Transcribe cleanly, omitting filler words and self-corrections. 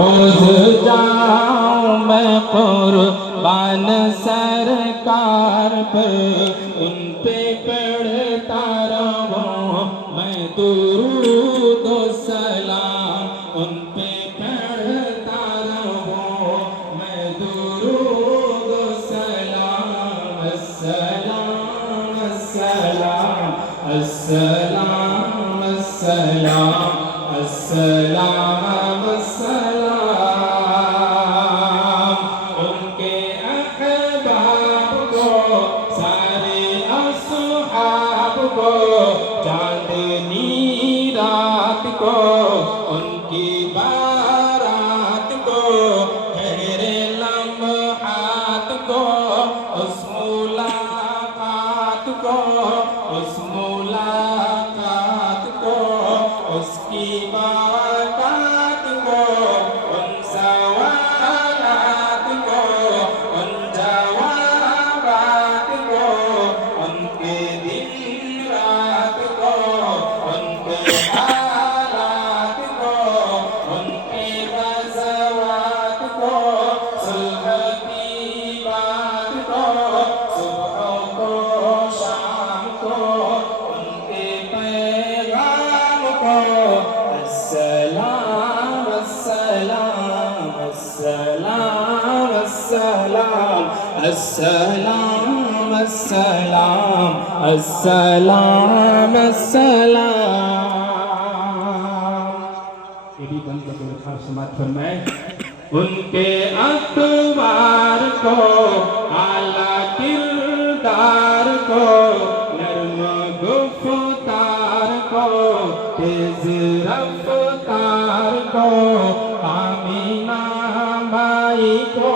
روز جاؤں میں قربان سرکار پر، ان پہ پڑھتا رہوں میں درود و سلام، ان پہ پڑھتا رہوں میں درود و سلام۔ السلام السلام السلام السلام السلام السلام، ان کے احباب کو، سارے اصحاب کو، چاندنی رات کو، ان کی بارات کو، گہرے لمحات کو، اس ملاقات کو، اس ملاقات کو، اس کی باتات کو، ان سوالات کو، ان جوابات کو، ان کے دن رات کو، ان کے حالات کو، ان کے غزوات کو، صلح کی بات کو، صبح کو شام کو، ان کے پیغام کو۔ السلام السلام السلام السلام السلام السلام السلام السلام۔ یہ بھی بند کر دو، سماعت فرمائے۔ ان کے اطوار کو، اعلیٰ کردار کو، نرم گفتار کو، تیز رفتار کو، آمینہ مائی کو،